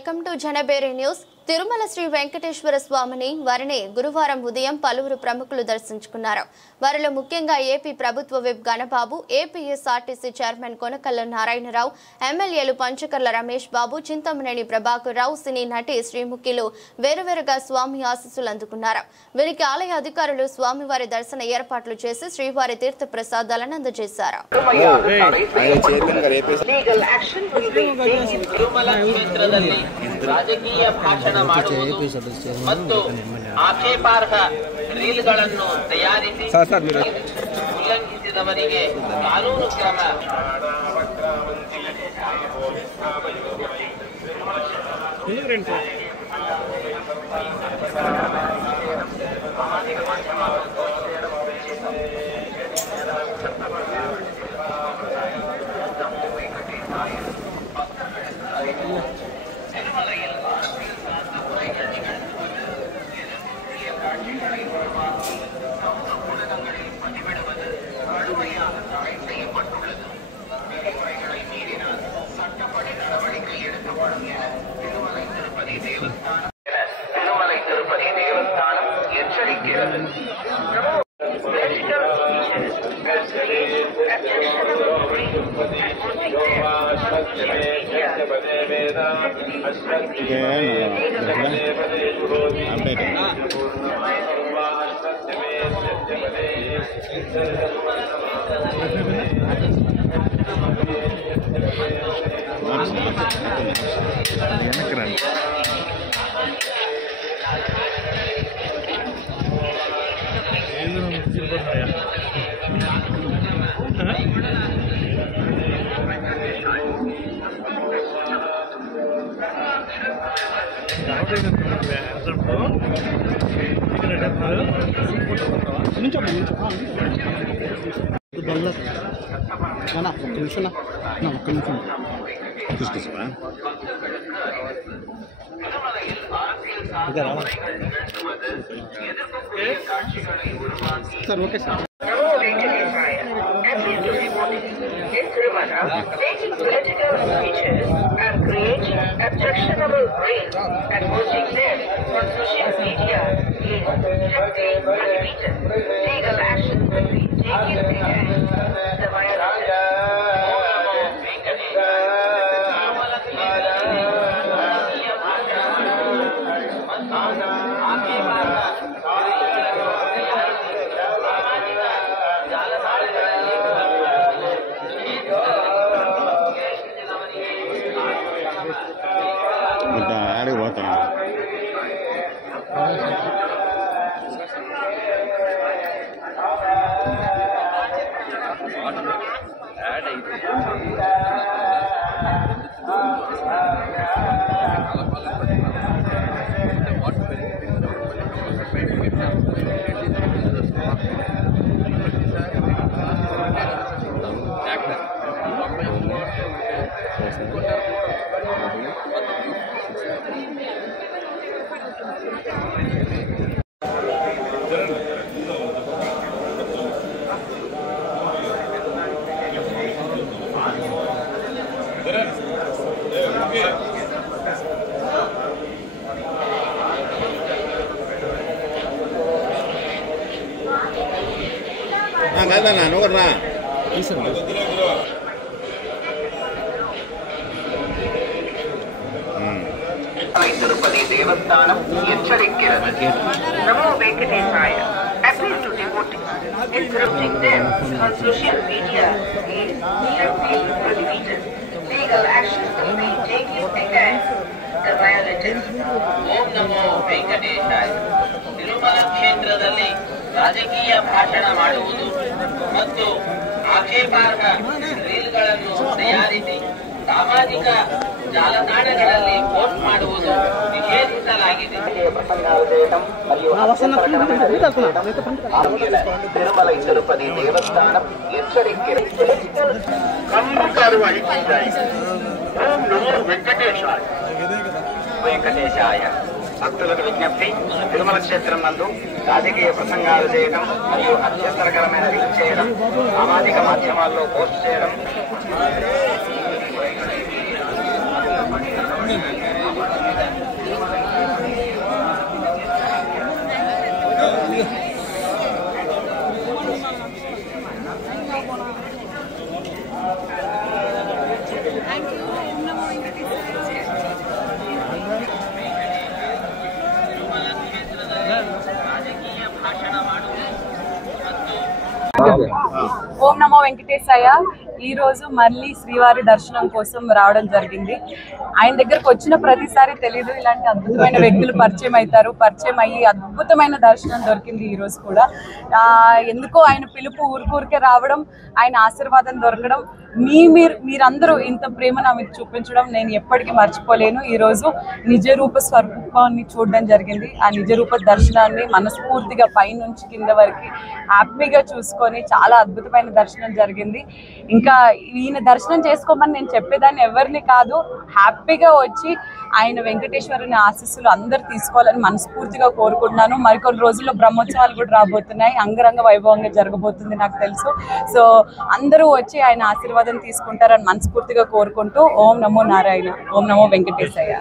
Welcome to జనబేరి news. Tirumala Sri Venkateswara స్వామిని వారిని గురువారం ఉదయం పలువురు ప్రముఖులు దర్శించుకున్నారు. వారిలో ముఖ్యంగా ఏపీ ప్రభుత్వ whip Ganababu, APSRTC chairman Konakalla Narayana Rao, ఎమ్మెల్యేలు పంచకర్ల రమేష్ బాబు, చింతమనేని ప్రభాకర్ రావు, సినీ నటి శ్రీముఖిలు వేరువేరుగా స్వామి ఆశీస్సులు అందుకున్నారు. వీరికి ఆలయ అధికారులు స్వామివారి దర్శన ఏర్పాట్లు చేసి శ్రీవారి తీర్థ ప్రసాదాలను అందజేశారు. ಮತ್ತು ಆಕ್ಷೇಪಾರ್ಹ ರೀಲ್ಗಳನ್ನು ತಯಾರಿಸಿ ಉಲ್ಲಂಘಿಸಿದವರಿಗೆ ಕಾನೂನು ಕ್ರಮ. తిరుమల తిరుపతి దేవస్థానం హెచ్చరిక్கிறது. Sir okay sir. In Tirumala, taking political speeches and creating objectionable reels and posting them on social media is strictly prohibited. Legal action will be taken against the violators. ఆడికి పోతాను. తిరుపతి దేవస్థానం హెచ్చరిక్கிறது. నమో వెంకటేశాయ. Appeal to devotees. Interrupting them on social media is strictly prohibited. Legal action will be taken against the violators. ಓಂ ನಮೋ ವೆಂಕಟೇಶಾಯ. ತಿರುಮಲ ಕ್ಷೇತ್ರದಲ್ಲಿ ರಾಜಕೀಯ ಭಾಷಣ ಮಾಡುವುದು ಮತ್ತು ಆಕ್ಷೇಪಾರ್ಹ ರೀಲ್ಗಳನ್ನು ತಯಾರಿಸಿ ಸಾಮಾಜಿಕ ಜಾಲತಾಣಗಳಲ್ಲಿ ಪೋಸ್ಟ್ ಮಾಡುವುದು ನಿಷೇಧಿಸಲಾಗಿದೆ. తిరుమల తిరుపతి దేవస్థానం వెంకటేశాయ. భక్తులకు విజ్ఞప్తి. తిరుమల క్షేత్రం నందు రాజకీయ ప్రసంగాలు చేయడం మరియు అత్యంతరకరమైన రీల్ చేయడం, సామాజిక మాధ్యమాల్లో పోస్ట్ చేయడం ఓం నమో వెంకటేశాయ. ఈ రోజు మళ్ళీ శ్రీవారి దర్శనం కోసం రావడం జరిగింది. ఆయన దగ్గరకు వచ్చిన ప్రతిసారి తెలీదు ఇలాంటి అద్భుతమైన వ్యక్తులు పరిచయం అవుతారు. పరిచయం అయ్యి అద్భుతమైన దర్శనం దొరికింది ఈ రోజు కూడా. ఎందుకో ఆయన పిలుపు ఊరికే రావడం, ఆయన ఆశీర్వాదం దొరకడం, మీరందరూ ఇంత ప్రేమ నా మీద చూపించడం నేను ఎప్పటికీ మర్చిపోలేను. ఈరోజు నిజ రూప స్వరూపాన్ని చూడడం జరిగింది. ఆ నిజ రూప దర్శనాన్ని మనస్ఫూర్తిగా పైనుంచి కింద వరకు హ్యాపీగా చూసుకొని చాలా అద్భుతమైన దర్శనం జరిగింది. ఇంకా ఈయన దర్శనం చేసుకోమని నేను చెప్పేదాన్ని ఎవరిని కాదు, హ్యాపీగా వచ్చి ఆయన వెంకటేశ్వరుని ఆశీస్సులు అందరు తీసుకోవాలని మనస్ఫూర్తిగా కోరుకుంటున్నాను. మరికొన్ని రోజుల్లో బ్రహ్మోత్సవాలు కూడా రాబోతున్నాయి. అంగరంగ వైభవంగా జరగబోతుంది నాకు తెలుసు. సో అందరూ వచ్చి ఆయన ఆశీర్వాదం తీసుకుంటారని మనస్ఫూర్తిగా కోరుకుంటూ ఓం నమో నారాయణ, ఓం నమో వెంకటేశయ్య.